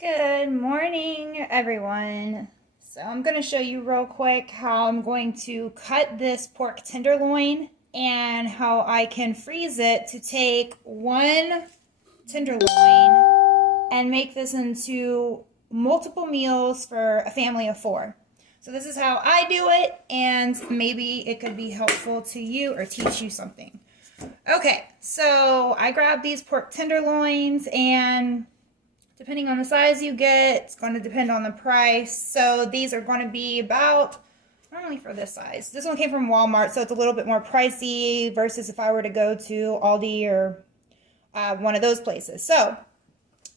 Good morning, everyone. So I'm going to show you real quick how I'm going to cut this pork tenderloin and how I can freeze it to take one tenderloin and make this into multiple meals for a family of 4. So this is how I do it, and maybe it could be helpful to you or teach you something. Okay, so I grabbed these pork tenderloins, and depending on the size you get, it's going to depend on the price. So these are going to be about, normally for this size. This one came from Walmart, so it's a little bit more pricey versus if I were to go to Aldi or one of those places. So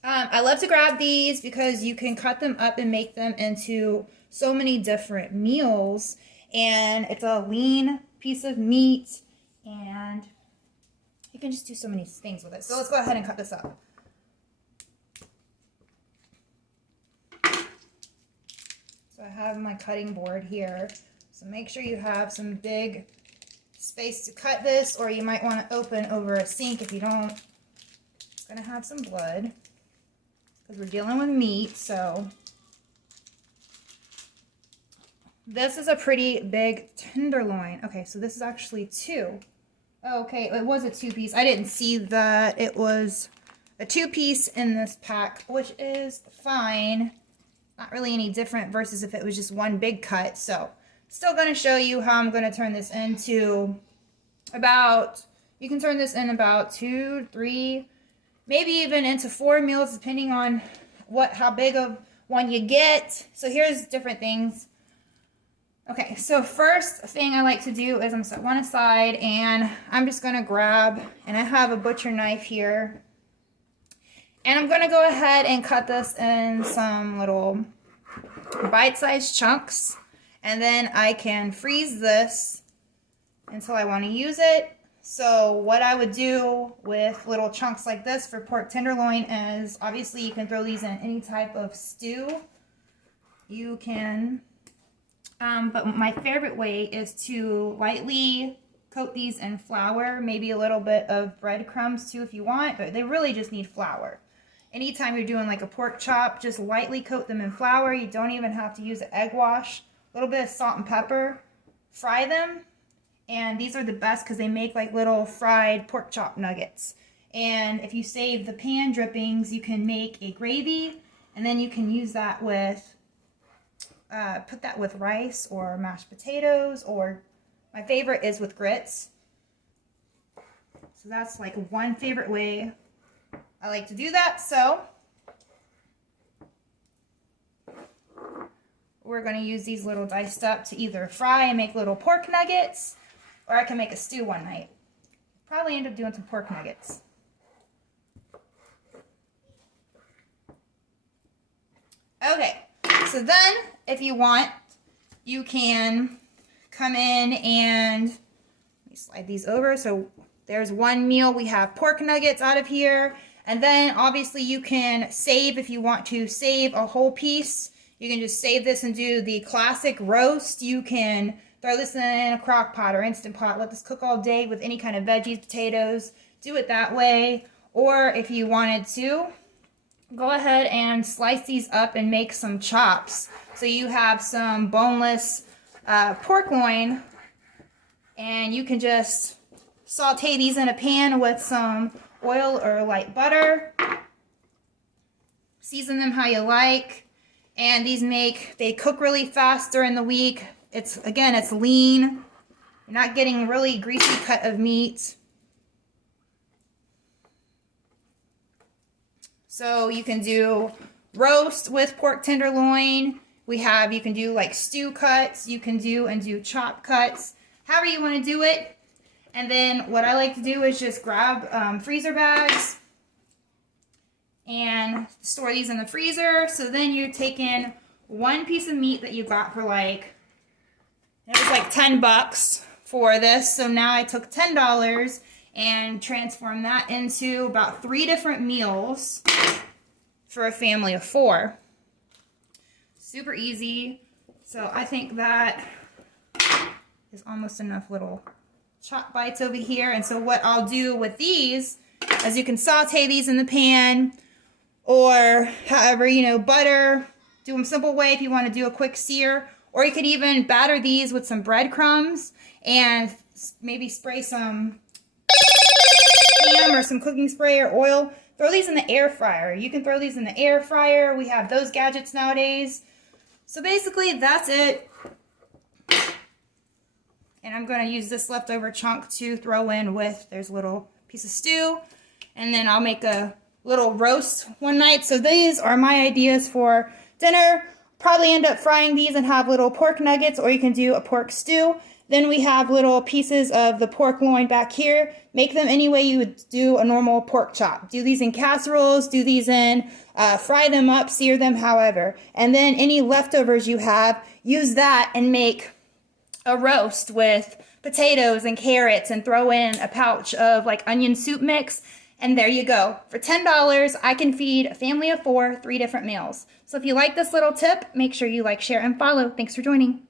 I love to grab these because you can cut them up and make them into so many different meals. And it's a lean piece of meat, and you can just do so many things with it. So let's go ahead and cut this up. So I have my cutting board here. So make sure you have some big space to cut this, or you might want to open over a sink. If you don't, it's going to have some blood because we're dealing with meat. So this is a pretty big tenderloin. Okay, so this is actually 2. Okay, it was a 2-piece. I didn't see that it was a 2-piece in this pack, which is fine. Not really any different versus if it was just one big cut. So still going to show you how I'm going to turn this into you can turn this in about 2, 3, maybe even into 4 meals depending on how big of one you get. So here's different things. Okay, so first thing I like to do is I'm set one aside, and I'm just going to grab, and I have a butcher knife here, and I'm going to go ahead and cut this in some little bite-sized chunks, and then I can freeze this until I want to use it. So what I would do with little chunks like this for pork tenderloin is, obviously you can throw these in any type of stew. You can... but my favorite way is to lightly coat these in flour, maybe a little bit of breadcrumbs too if you want, but they really just need flour. Anytime you're doing like a pork chop, just lightly coat them in flour. You don't even have to use an egg wash. A little bit of salt and pepper. Fry them, and these are the best because they make like little fried pork chop nuggets. And if you save the pan drippings, you can make a gravy, and then you can use that with put that with rice or mashed potatoes, or my favorite is with grits. So that's like one favorite way I like to do that. So we're going to use these little diced up to either fry and make little pork nuggets, or I can make a stew one night. Probably end up doing some pork nuggets. Okay. So then, if you want, you can come in and let me slide these over. So there's one meal. We have pork nuggets out of here. And then obviously you can save, if you want to save a whole piece, you can just save this and do the classic roast. You can throw this in a crock pot or Instant Pot. Let this cook all day with any kind of veggies, potatoes. Do it that way. Or if you wanted to, go ahead and slice these up and make some chops. So you have some boneless pork loin, and you can just saute these in a pan with some oil or light butter. Season them how you like. And they cook really fast during the week. It's lean. You're not getting really greasy cut of meat. So you can do roast with pork tenderloin. You can do like stew cuts. You can do chop cuts. However you want to do it. And then what I like to do is just grab freezer bags and store these in the freezer. So then you're taking one piece of meat that you got for it was like $10 for this. So now I took $10 and transform that into about 3 different meals for a family of 4. Super easy. So I think that is almost enough little chop bites over here. And so what I'll do with these is you can saute these in the pan or however, you know, butter. Do them simple way if you want to do a quick sear. Or you could even batter these with some breadcrumbs and maybe spray some ham or some cooking spray or oil. Throw these in the air fryer. You can throw these in the air fryer. We have those gadgets nowadays. So basically, that's it. And I'm going to use this leftover chunk to throw in with, there's a little piece of stew. And then I'll make a little roast one night. So these are my ideas for dinner. Probably end up frying these and have little pork nuggets, or you can do a pork stew. Then we have little pieces of the pork loin back here. Make them any way you would do a normal pork chop. Do these in casseroles, do these in, fry them up, sear them, however. And then any leftovers you have, use that and make a roast with potatoes and carrots and throw in a pouch of like onion soup mix. And there you go. For $10, I can feed a family of 4, 3 different meals. So if you like this little tip, make sure you like, share, and follow. Thanks for joining.